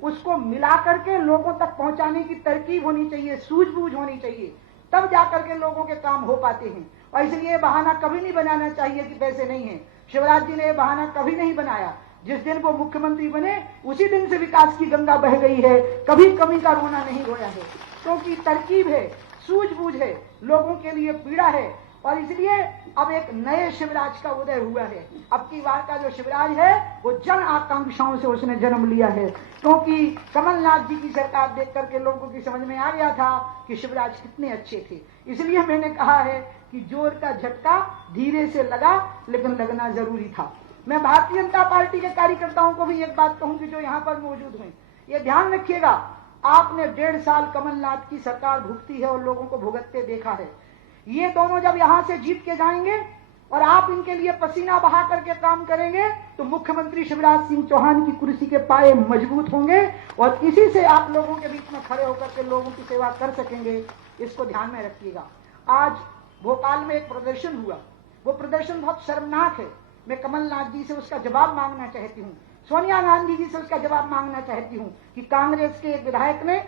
उसको मिला करके लोगों तक पहुंचाने की तरकीब होनी चाहिए, सूझबूझ होनी चाहिए, तब जाकर के लोगों के काम हो पाते हैं। और इसलिए बहाना कभी नहीं बनाना चाहिए कि पैसे नहीं है। शिवराज जी ने यह बहाना कभी नहीं बनाया। जिस दिन वो मुख्यमंत्री बने उसी दिन से विकास की गंगा बह गई है, कभी कमी का रोना नहीं रोया है, क्योंकि तरकीब है, सूझबूझ है, लोगों के लिए पीड़ा है। और इसलिए अब एक नए शिवराज का उदय हुआ है। अब की बार का जो शिवराज है वो जन आकांक्षाओं से उसने जन्म लिया है, क्योंकि कमलनाथ जी की सरकार देख करके लोगों की समझ में आ गया था कि शिवराज कितने अच्छे थे। इसलिए मैंने कहा है कि जोर का झटका धीरे से लगा, लेकिन लगना जरूरी था। मैं भारतीय जनता पार्टी के कार्यकर्ताओं को भी एक बात कहूंगी जो यहाँ पर मौजूद हैं, ये ध्यान रखिएगा, आपने 1.5 साल कमलनाथ की सरकार भुगती है और लोगों को भुगतते देखा है। ये दोनों जब यहां से जीत के जाएंगे और आप इनके लिए पसीना बहा करके काम करेंगे तो मुख्यमंत्री शिवराज सिंह चौहान की कुर्सी के पाए मजबूत होंगे और इसी से आप लोगों के बीच में खड़े होकर के लोगों की सेवा कर सकेंगे। इसको ध्यान में रखिएगा। आज भोपाल में एक प्रदर्शन हुआ, वो प्रदर्शन बहुत शर्मनाक है। मैं कमलनाथ जी से उसका जवाब मांगना चाहती हूँ, सोनिया गांधी जी से उसका जवाब मांगना चाहती हूँ कि कांग्रेस के एक विधायक ने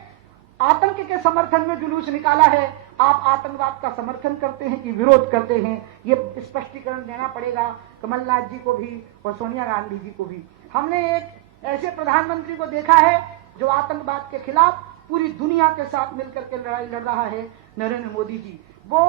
आतंक के समर्थन में जुलूस निकाला है। आप आतंकवाद का समर्थन करते हैं कि विरोध करते हैं, ये स्पष्टीकरण देना पड़ेगा कमलनाथ जी को भी और सोनिया गांधी जी को भी। हमने एक ऐसे प्रधानमंत्री को देखा है जो आतंकवाद के खिलाफ पूरी दुनिया के साथ मिलकर के लड़ाई लड़ रहा है, नरेंद्र मोदी जी। वो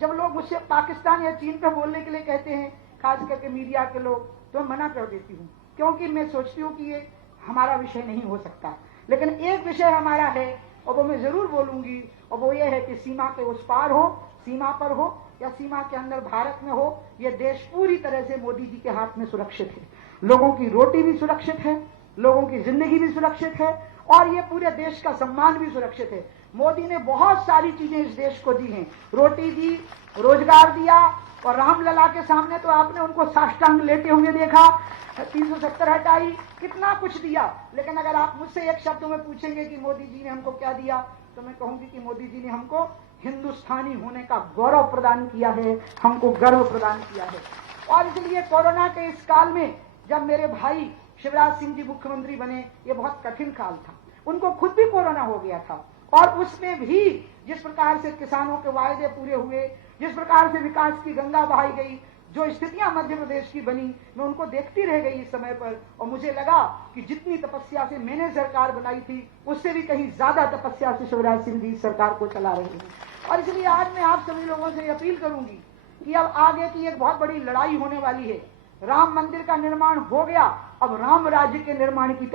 जब लोग मुझसे पाकिस्तान या चीन पे बोलने के लिए कहते हैं, खास करके मीडिया के लोग, तो मैं मना कर देती हूँ, क्योंकि मैं सोचती हूँ कि ये हमारा विषय नहीं हो सकता। लेकिन एक विषय हमारा है और वो मैं जरूर बोलूंगी, और वो ये है कि सीमा के उस पार हो, सीमा पर हो या सीमा के अंदर भारत में हो, ये देश पूरी तरह से मोदी जी के हाथ में सुरक्षित है। लोगों की रोटी भी सुरक्षित है, लोगों की जिंदगी भी सुरक्षित है और ये पूरे देश का सम्मान भी सुरक्षित है। मोदी ने बहुत सारी चीजें इस देश को दी हैं, रोटी दी, रोजगार दिया, और रामलला के सामने तो आपने उनको साष्टांग लेते हुए देखा, 370 हटाई, कितना कुछ दिया। लेकिन अगर आप मुझसे एक शब्द में पूछेंगे कि मोदी जी ने हमको क्या दिया, तो मैं कहूंगी कि मोदी जी ने हमको हिंदुस्तानी होने का गौरव प्रदान किया है, हमको गर्व प्रदान किया है। और इसलिए कोरोना के इस काल में जब मेरे भाई शिवराज सिंह जी मुख्यमंत्री बने, ये बहुत कठिन काल था, उनको खुद भी कोरोना हो गया था, और उसमें भी जिस प्रकार से किसानों के वायदे पूरे हुए, जिस प्रकार से विकास की गंगा बहाई गई, जो स्थितियां मध्य प्रदेश की बनी, मैं उनको देखती रह गई इस समय पर, और मुझे लगा कि जितनी तपस्या से मैंने सरकार बनाई थी उससे भी कहीं ज्यादा तपस्या से शिवराज सिंह जी सरकार को चला रहे हैं। और इसलिए आज मैं आप सभी लोगों से अपील करूंगी कि अब आगे की एक बहुत बड़ी लड़ाई होने वाली है। राम मंदिर का निर्माण हो गया, अब राम राज्य के निर्माण की